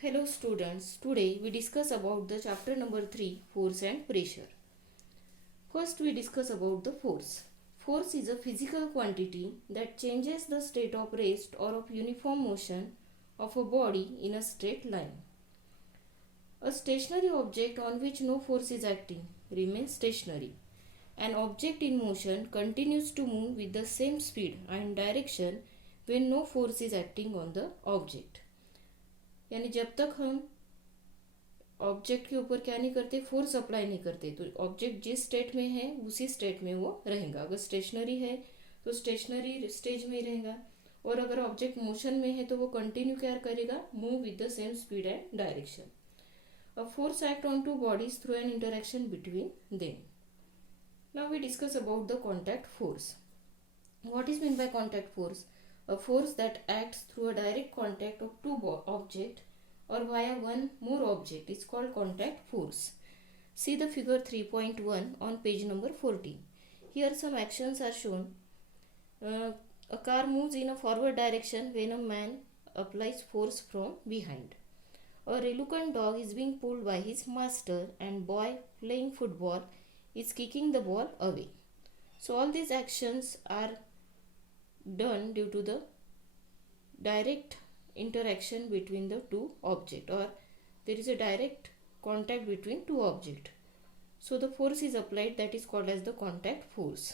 Hello students, today we discuss about the chapter number 3, force and pressure. First we discuss about the force. Force is a physical quantity that changes the state of rest or of uniform motion of a body in a straight line. A stationary object on which no force is acting remains stationary. An object in motion continues to move with the same speed and direction when no force is acting on the object. यानी जब तक हम object के ऊपर क्या नहीं करते, force apply नहीं करते, तो ऑब्जेक्ट जिस स्टेट में है उसी स्टेट में वो रहेगा. अगर स्टेशनरी है तो स्टेशनरी स्टेज में ही रहेगा, और अगर ऑब्जेक्ट मोशन में है तो वो कंटिन्यू क्या करेगा, move with the same speed and direction. A force act on two bodies through an interaction between them. Now we discuss about the contact force. What is mean by contact force? A force that acts through a direct contact of two objects or via one more object is called contact force. See the figure 3.1 on page number 14. Here some actions are shown. A car moves in a forward direction when a man applies force from behind. A reluctant dog is being pulled by his master and boy playing football is kicking the ball away. So all these actions are done due to the direct interaction between the two objects, or there is a direct contact between two objects. So the force is applied, that is called as the contact force.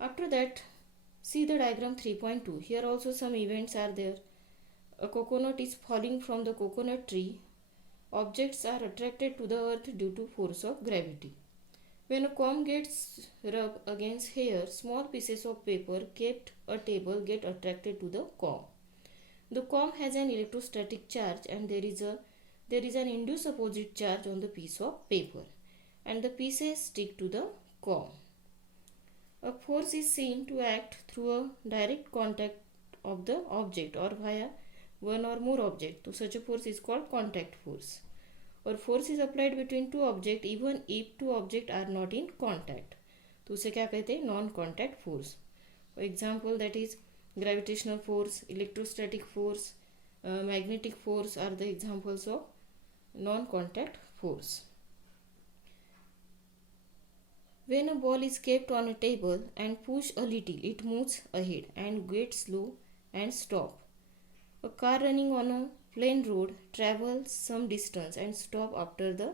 After that, see the diagram 3.2. Here also some events are there. A coconut is falling from the coconut tree. Objects are attracted to the earth due to force of gravity. When a comb gets rubbed against hair, small pieces of paper kept a table get attracted to the comb. The comb has an electrostatic charge and there is an induced opposite charge on the piece of paper, and the pieces stick to the comb. A force is seen to act through a direct contact of the object or via one or more objects. So such a force is called contact force. और force is applied between two object even if two object are not in contact, तो उसे क्या कहते हैं, non contact force. Example that is gravitational force, electrostatic force, magnetic force are the examples of non contact force. When a ball is kept on a table and pushed a little, it moves ahead and gets slow and stop. A car running on a plain road travels some distance and stop after the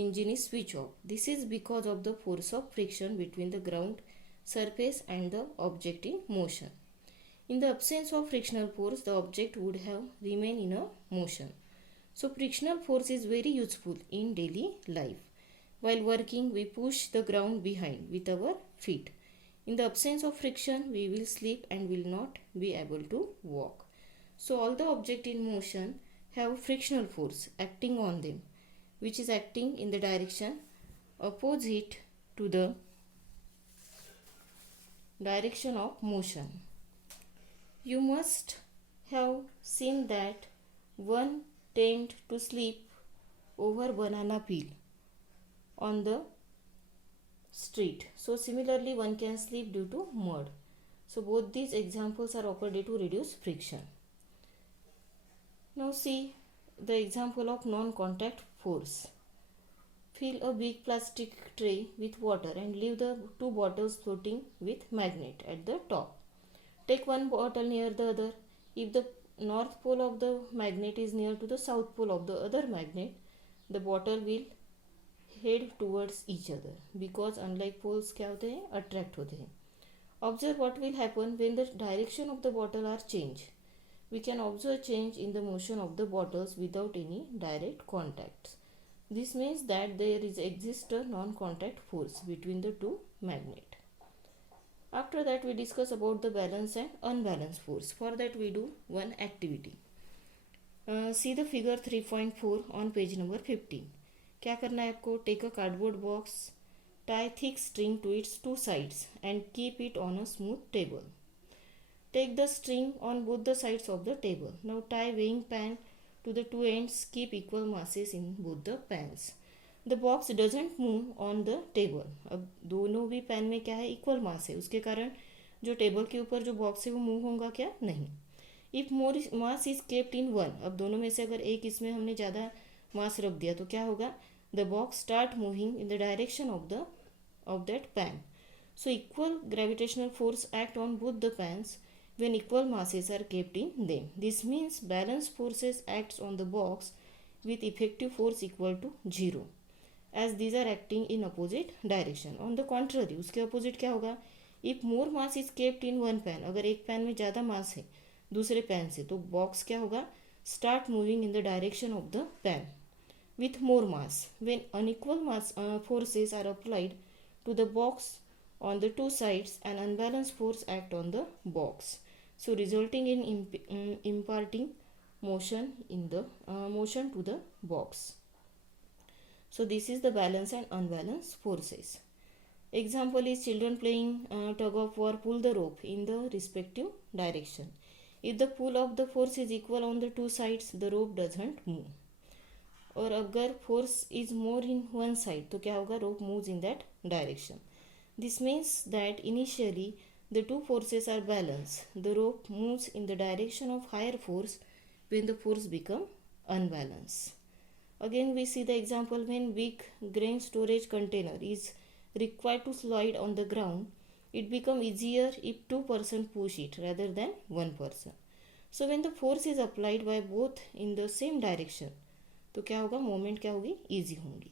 engine is switched off. This is because of the force of friction between the ground surface and the object in motion. In the absence of frictional force, the object would have remained in a motion. So frictional force is very useful in daily life. While working, we push the ground behind with our feet. In the absence of friction, we will slip and will not be able to walk. So all the objects in motion have frictional force acting on them, which is acting in the direction opposite to the direction of motion. You must have seen that one tend to slip over banana peel on the street. So similarly one can slip due to mud. So both these examples are offered to reduce friction. Now see the example of non-contact force. Fill a big plastic tray with water and leave the two bottles floating with magnet at the top. Take one bottle near the other. If the north pole of the magnet is near to the south pole of the other magnet, the bottle will head towards each other, because unlike poles क्या होते हैं, attract होते हैं. Observe what will happen when the direction of the bottle are changed. We can observe change in the motion of the bottles without any direct contacts. This means that there exists a non-contact force between the two magnets. After that, we discuss about the balance and unbalanced force. For that, we do one activity. See the figure 3.4 on page number 15. क्या करना है आपको? Take a cardboard box, tie thick string to its two sides and keep it on a smooth table. Take the string on both the sides of the table. Now tie weighing pan to the two ends. Keep equal masses in both the pans. The box doesn't move on the table. अब दोनों भी pan में क्या है, equal मास है, उसके कारण जो टेबल के ऊपर जो बॉक्स है वो मूव होगा क्या, नहीं. If more mass is kept in one, अब दोनों में से अगर एक इसमें हमने ज़्यादा मास रख दिया तो क्या होगा, the box start moving in the direction of that pan. So equal gravitational force act on both the pans when equal masses are kept in them. This means balance forces acts on the box with effective force equal to 0 as these are acting in opposite direction. On the contrary, उसके opposite क्या होगा, if more mass is kept in one pan, अगर एक pan में ज़्यादा mass है दूसरे pan से तो box क्या होगा, start moving in the direction of the pan with more mass. When unequal mass forces are applied to the box on the two sides, an unbalanced force act on the box, so resulting in imparting motion in the motion to the box. So this is the balance and unbalanced forces. Example is children playing tug of war pull the rope in the respective direction. If the pull of the force is equal on the two sides, the rope doesn't move. और अगर force is more in one side तो क्या होगा, rope moves in that direction. This means that initially the two forces are balanced. The rope moves in the direction of higher force when the force become unbalanced. Again we see the example when big grain storage container is required to slide on the ground. It become easier if two person push it rather than one person. So when the force is applied by both in the same direction तो क्या होगा, moment क्या होगी, easy होंगी.